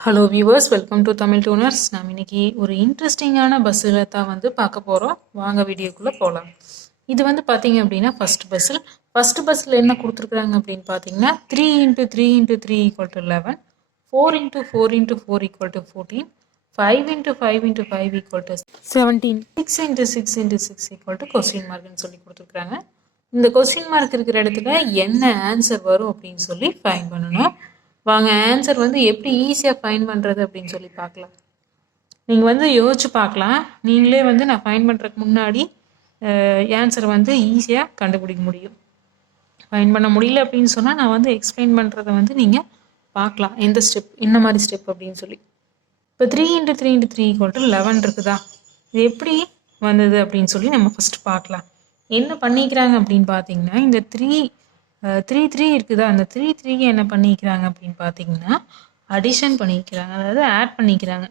Hello viewers, welcome to Tamil Tooners. நம்ம இன்னைக்கு ஒரு இன்ட்ரெஸ்டிங்கான பஸ்ஸில் தான் பார்க்க போகிறோம். வாங்க வீடியோக்குள்ளே போகலாம். இது பார்த்தீங்க அப்படின்னா ஃபர்ஸ்ட் பஸ்ஸில் என்ன கொடுத்துருக்குறாங்க அப்படின்னு பார்த்தீங்கன்னா 3 × 3 × 3 = 11, 4 × 4 × 4 = 14, 5 × 5 × 5 = 17, 6 × 6 × 6 = கொஸ்டின் மார்க்னு சொல்லி கொடுத்துருக்குறாங்க. இந்த கொஸ்டின் மார்க் இருக்கிற இடத்துல என்ன ஆன்சர் வரும் அப்படின்னு சொல்லி ஃபைண்ட் பண்ணணும். வாங்க ஆன்சர் எப்படி ஈஸியாக ஃபைண்ட் பண்ணுறது அப்படின்னு சொல்லி பார்க்கலாம். நீங்கள் யோசிச்சு பார்க்கலாம். நீங்களே நான் ஃபைண்ட் பண்ணுறதுக்கு முன்னாடி ஆன்சர் ஈஸியாக கண்டுபிடிக்க முடியும். ஃபைண்ட் பண்ண முடியல அப்படின்னு சொன்னால் நான் எக்ஸ்பிளைன் பண்ணுறதை நீங்கள் பார்க்கலாம். எந்த ஸ்டெப், என்ன மாதிரி ஸ்டெப் அப்படின்னு சொல்லி. இப்போ 3 × 3 × 3 = 11 இருக்குதா? இது எப்படி வந்தது அப்படின்னு சொல்லி நம்ம ஃபஸ்ட்டு பார்க்கலாம். என்ன பண்ணிக்கிறாங்க அப்படின்னு பார்த்தீங்கன்னா, இந்த 3 இருக்குதா, அந்த 3 என்ன பண்ணிக்கிறாங்க அப்படின்னு பார்த்தீங்கன்னா அடிஷன் பண்ணிக்கிறாங்க, அதாவது ஆட் பண்ணிக்கிறாங்க.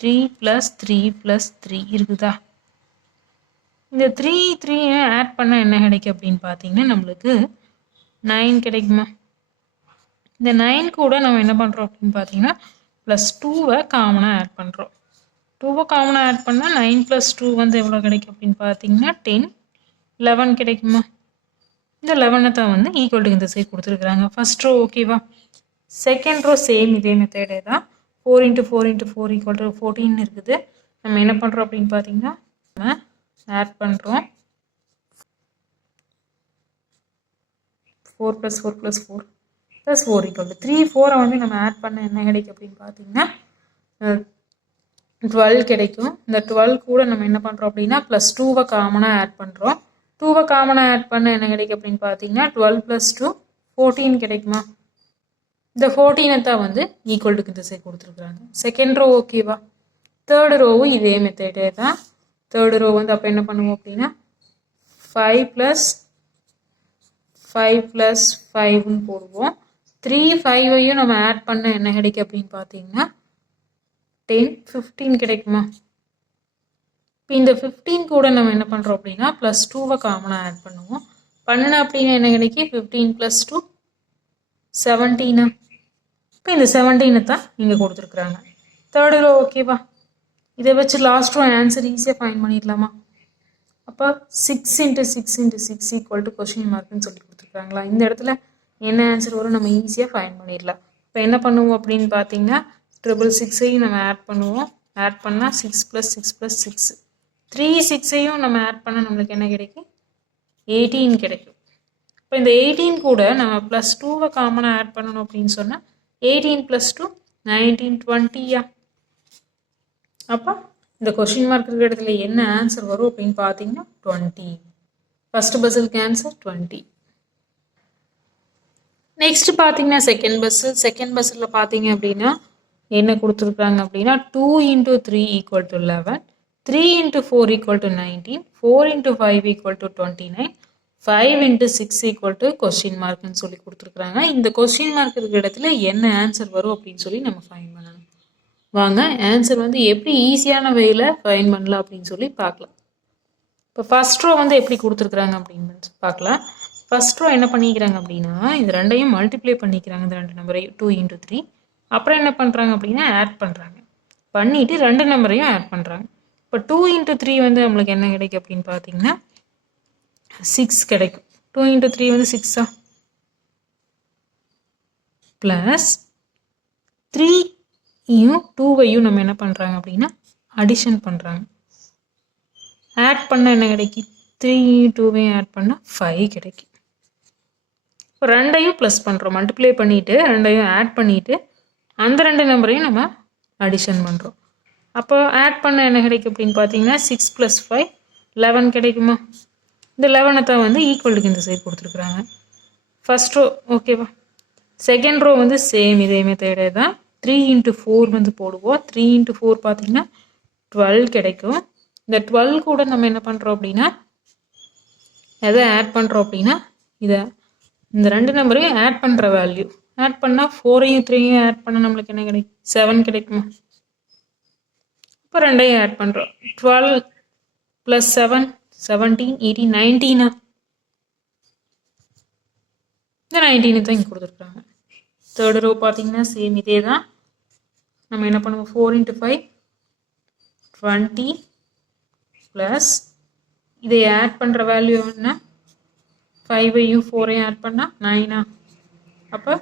3 + 3 + 3 இருக்குதா? இந்த 3 ஆட் பண்ண என்ன கிடைக்கும் அப்படின்னு பார்த்தீங்கன்னா நம்மளுக்கு 9 கிடைக்குமா? இந்த 9 கூட நம்ம என்ன பண்ணுறோம் அப்படின்னு பார்த்தீங்கன்னா +2 காமனாக ஆட் பண்ணுறோம். 2 காமனாக ஆட் பண்ணால் 9 + 2 எவ்வளோ கிடைக்கும் அப்படின்னு பார்த்தீங்கன்னா 10, 11 கிடைக்குமா? இந்த 11 தான் ஈக்குவல் டு இந்த சைடு கொடுத்துருக்குறாங்க. ஃபர்ஸ்ட் ரோ ஓகேவா? செகண்ட் ரோ சேம் இதே மெத்தடே தான். 4 × 4 × 4 = 14 இருக்குது. நம்ம என்ன பண்ணுறோம் அப்படின்னு பார்த்தீங்கன்னா நம்ம ஆட் பண்ணுறோம். 4 + 4 + 4 + 4 = 3. 4 நம்ம ஆட் பண்ண என்ன கிடைக்கும் அப்படின்னு பார்த்தீங்கன்னா 12 கிடைக்கும். இந்த 12 கூட நம்ம என்ன பண்ணுறோம் அப்படின்னா +2 காமனாக ஆட் பண்ணுறோம். 2 காமனாக ஆட் பண்ண என்ன கிடைக்கும் அப்படின்னு பார்த்தீங்கன்னா 12 + 2 14 கிடைக்குமா? இந்த 14 தான் ஈக்குவல் டு இந்த சைடு கொடுத்துருக்குறாங்க. செகண்ட் ரோ ஓகேவா? தேர்டு ரோவும் இதே மெத்தடே தான். தேர்டு ரோ அப்போ என்ன பண்ணுவோம் அப்படின்னா 5 + 5 + 5 போடுவோம். 3, 5 நம்ம ஆட் பண்ண என்ன கிடைக்கும் அப்படின்னு பார்த்தீங்கன்னா 10, 15 கிடைக்குமா? இப்போ இந்த 15 கூட நம்ம என்ன பண்ணுறோம் அப்படின்னா +2 காமனாக ஆட் பண்ணுவோம். பண்ணின அப்படின்னா என்ன கிடைக்கும்? 15 + 2 17. இப்போ இந்த 17 தான் இங்கே கொடுத்துருக்குறாங்க. தேர்டு ரோ ஓகேவா? இதை வச்சு லாஸ்ட் ரோ ஆன்சர் ஈஸியாக ஃபைண்ட் பண்ணிடலாமா? அப்போ 6 × 6 × 6 = கொஸ்டின் மார்க்னு சொல்லி கொடுத்துருக்காங்களா? இந்த இடத்துல என்ன ஆன்சர் வரும் நம்ம ஈஸியாக ஃபைண்ட் பண்ணிடலாம். இப்போ என்ன பண்ணுவோம் அப்படின்னு பார்த்தீங்கன்னா 666 நம்ம ஆட் பண்ணுவோம். ஆட் பண்ணால் 6 + 6 + 6, 3 6 நம்ம ஆட் பண்ணால் நம்மளுக்கு என்ன கிடைக்கும்? 18 கிடைக்கும். இப்போ இந்த 18 கூட நம்ம +2 காமனாக ஆட் பண்ணணும் அப்படின்னு சொன்னால் 18 + 2 19, 20. அப்போ இந்த கொஸ்டின் மார்க் இருக்கிற இடத்துல என்ன ஆன்சர் வரும் அப்படின்னு பார்த்தீங்கன்னா 20. ஃபர்ஸ்ட் பஸ்ஸுக்கு ஆன்சர் 20. நெக்ஸ்ட் பார்த்தீங்கன்னா செகண்ட் பஸ்ஸில் பார்த்தீங்க அப்படின்னா என்ன கொடுத்துருக்காங்க அப்படின்னா 2 × 3 = 11, 3 × 4 = 19, 4 × 5 = 29, 5 × 6 = கொஸ்டின் மார்க்னு சொல்லி கொடுத்துருக்குறாங்க. இந்த கொஸ்டின் மார்க் இருக்கிற இடத்துல என்ன ஆன்சர் வரும் அப்படின்னு சொல்லி நம்ம ஃபைண்ட் பண்ணணும். வாங்க ஆன்சர் எப்படி ஈஸியான வேயில் ஃபைண்ட் பண்ணலாம் அப்படின்னு சொல்லி பார்க்கலாம். இப்போ ஃபர்ஸ்ட் ரோ எப்படி கொடுத்துருக்குறாங்க அப்படின்னு பார்க்கலாம். ஃபர்ஸ்ட் ரோ என்ன பண்ணிக்கிறாங்க அப்படின்னா இது ரெண்டையும் மல்டிப்ளை பண்ணிக்கிறாங்க. இந்த 2 நம்பரையும் 2 × 3. அப்புறம் என்ன பண்ணுறாங்க அப்படின்னா ஆட் பண்ணுறாங்க. பண்ணிவிட்டு 2 நம்பரையும் ஆட் பண்ணுறாங்க. இப்போ 2 × 3 நம்மளுக்கு என்ன கிடைக்கும் அப்படின்னு பார்த்தீங்கன்னா 6 கிடைக்கும். 2 × 3 6 ப்ளஸ் 3யும் 2வையும் நம்ம என்ன பண்ணுறாங்க அப்படின்னா அடிஷன் பண்ணுறாங்க. ஆட் பண்ண என்ன கிடைக்கும்? 3யும் 2வையும் ஆட் பண்ணால் 5 கிடைக்கும். இப்போ ரெண்டையும் ப்ளஸ் பண்ணுறோம். மல்டிப்ளை பண்ணிவிட்டு ரெண்டையும் ஆட் பண்ணிவிட்டு அந்த 2 நம்பரையும் நம்ம அடிஷன் பண்ணுறோம். அப்போ ஆட் பண்ண என்ன கிடைக்கும் அப்படின்னு பார்த்தீங்கன்னா 6 + 5 11 கிடைக்குமா? இந்த 11 தான் ஈக்குவல் டு இந்த சைடு கொடுத்துருக்குறாங்க. ஃபர்ஸ்ட் ரோ ஓகேவா? செகண்ட் ரோ சேம் இதே மெத்தடே தான். 3 × 4 போடுவோம். 3 × 4 பார்த்தீங்கன்னா 12 கிடைக்கும். இந்த 12 கூட நம்ம என்ன பண்ணுறோம் அப்படின்னா எதை ஆட் பண்ணுறோம் அப்படின்னா இந்த 2 நம்பரையும் ஆட் பண்ணுற வேல்யூ ஆட் பண்ணால் 4யும் 3யும் ஆட் பண்ணால் நம்மளுக்கு என்ன கிடைக்கும்? 7 கிடைக்குமா? இப்போ ரெண்டையும் ஆட் பண்ணுறோம். 12 + 7 17, 18, 19. இந்த 19 தான் இங்கே கொடுத்துருக்காங்க. தேர்ட் ரோ பார்த்தீங்கன்னா சேம் இதே தான். நம்ம என்ன பண்ணுவோம், 4 into 5 20 ப்ளஸ் இதை ஆட் பண்ணுற வேல்யூ என்ன, 5ஐயும் 4ஐயும் ஆட் பண்ணால் 9. அப்போ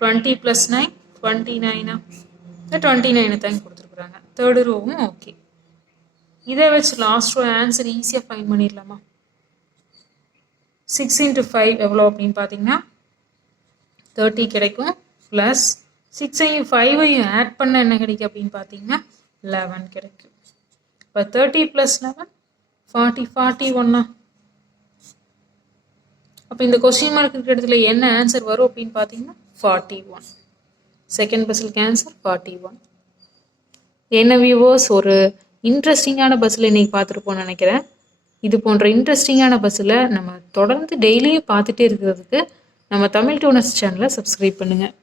20 + 9 29. 29 தான் கொடுத்துருக்குறாங்க. தேர்டு ரோவும் ஓகே. இதை வச்சு லாஸ்ட் ரோ ஆன்சர் ஈஸியாக ஃபைண்ட் பண்ணிடலாமா. 6 into 5 எவ்வளோ அப்படின்னு பார்த்தீங்கன்னா 30 கிடைக்கும். ப்ளஸ் 6ஐயும் 5ஐயும் ஆட் பண்ண என்ன கிடைக்கும் அப்படின்னு பார்த்தீங்கன்னா 11 கிடைக்கும். இப்போ 30 + 11 40 41. அப்போ இந்த கொஸ்டின் மார்க் இருக்கிற இடத்துல என்ன ஆன்சர் வரும் அப்படின்னு பார்த்தீங்கன்னா 41. செகண்ட் பஸ்ஸுக்கு ஆன்சர் 41. என்ன வியூவர்ஸ், ஒரு இன்ட்ரெஸ்டிங்கான பஸ்ஸில் இன்றைக்கி பார்த்துருப்போம்னு நினைக்கிறேன். இது போன்ற இன்ட்ரெஸ்டிங்கான பஸ்ஸில் நம்ம தொடர்ந்து டெய்லியும் பார்த்துட்டே இருக்கிறதுக்கு நம்ம தமிழ் டியூனர்ஸ் சேனலை சப்ஸ்கிரைப் பண்ணுங்கள்.